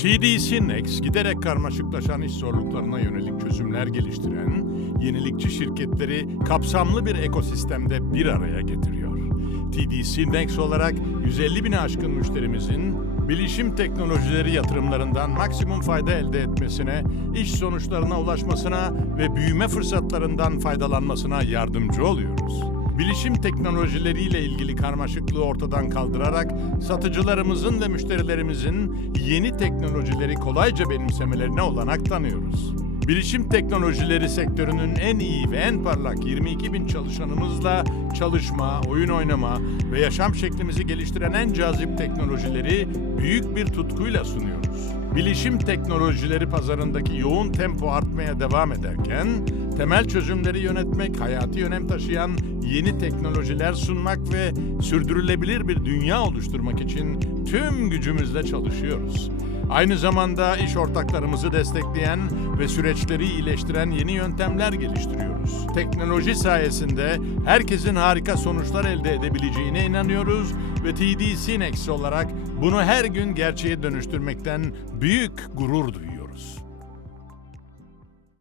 TDC Next giderek karmaşıklaşan iş zorluklarına yönelik çözümler geliştiren, yenilikçi şirketleri kapsamlı bir ekosistemde bir araya getiriyor. TDC Next olarak 150 bini aşkın müşterimizin bilişim teknolojileri yatırımlarından maksimum fayda elde etmesine, iş sonuçlarına ulaşmasına ve büyüme fırsatlarından faydalanmasına yardımcı oluyoruz. Bilişim teknolojileriyle ilgili karmaşıklığı ortadan kaldırarak satıcılarımızın ve müşterilerimizin yeni teknolojileri kolayca benimsemelerine olanak tanıyoruz. Bilişim teknolojileri sektörünün en iyi ve en parlak 22 bin çalışanımızla çalışma, oyun oynama ve yaşam şeklimizi geliştiren en cazip teknolojileri büyük bir tutkuyla sunuyoruz. Bilişim teknolojileri pazarındaki yoğun tempo artmaya devam ederken, temel çözümleri yönetmek, hayati önem taşıyan yeni teknolojiler sunmak ve sürdürülebilir bir dünya oluşturmak için tüm gücümüzle çalışıyoruz. Aynı zamanda iş ortaklarımızı destekleyen ve süreçleri iyileştiren yeni yöntemler geliştiriyoruz. Teknoloji sayesinde herkesin harika sonuçlar elde edebileceğine inanıyoruz ve TDC Next olarak bunu her gün gerçeğe dönüştürmekten büyük gurur duyuyoruz.